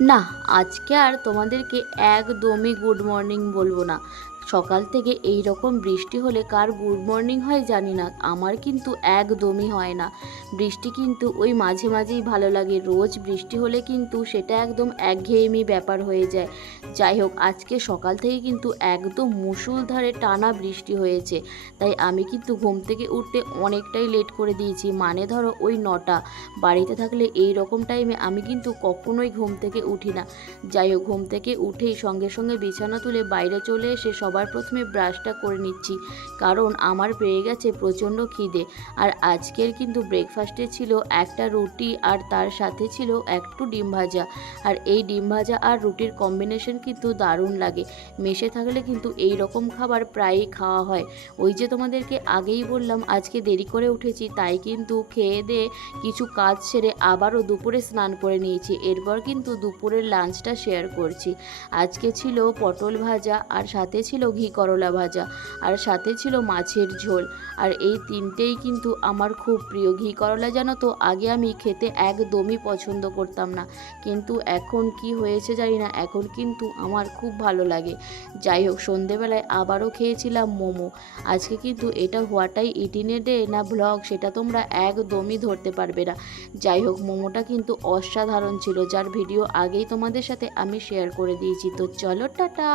না, আজকে আর তোমাদেরকে একদমই গুড মর্নিং বলবো না। সকাল থেকে এই রকম বৃষ্টি হলে কার গুড মর্নিং হয় জানি না, আমার কিন্তু একদমই হয় না। বৃষ্টি কিন্তু ওই মাঝে মাঝেই ভালো লাগে, রোজ বৃষ্টি হলে কিন্তু সেটা একদম একঘেয়েমি ব্যাপার হয়ে যায়। যাই হোক, আজকে সকাল থেকে কিন্তু একদম মুষলধারে টানা বৃষ্টি হয়েছে, তাই আমি কিন্তু ঘুম থেকে উঠতে অনেকটাই লেট করে দিয়েছি। মানে ধরো ওই 9টা। বাড়িতে থাকলে এই রকম টাইমে আমি কিন্তু কখনোই ঘুম থেকে উঠি না। যাই হোক, ঘুম থেকে উঠেই সঙ্গে সঙ্গে বিছানা তুলে বাইরে চলে এসে সবার প্রথমে ব্রাশটা করে নিচ্ছি, কারণ আমার পেয়ে গেছে প্রচণ্ড খিদে। আর আজকের কিন্তু ব্রেকফাস্টে ছিল একটা রুটি আর তার সাথে ছিল একটু ডিম ভাজা। আর এই ডিম ভাজা আর রুটির কম্বিনেশন কিন্তু দারুণ লাগে। মেসে থাকলে কিন্তু এই রকম খাবার প্রায়ই খাওয়া হয়। ওই যে তোমাদেরকে আগেই বললাম আজকে দেরি করে উঠেছি, তাই কিন্তু খেয়ে দিয়ে কিছু কাজ সেরে আবারও দুপুরে স্নান করে নিয়েছি। এরপর কিন্তু দুপুরের লাঞ্চটা শেয়ার করছি। আজকে ছিল পটল ভাজা, আর সাথে ছিল ঘি করলা ভাজা, আর সাথে ছিল মাছের ঝোল। আর এই তিনটেই কিন্তু আমার খুব প্রিয়। ঘি করলা জানো তো, আগে আমি খেতে একদমই পছন্দ করতাম না, কিন্তু এখন কি হয়েছে জানি না, এখন কিন্তু আমার খুব ভালো লাগে। যাই হোক, সন্ধেবেলায় আবারও খেয়েছিলাম মোমো। আজকে কিন্তু এটা হোয়াটাই ইটিনে ডে না ব্লগ সেটা তোমরা একদমই ধরতে পারবে না। যাই হোক, মোমোটা কিন্তু অসাধারণ ছিল, যার ভিডিও আগেই তোমাদের সাথে আমি শেয়ার করে দিয়েছি। তো চলো, টাটা।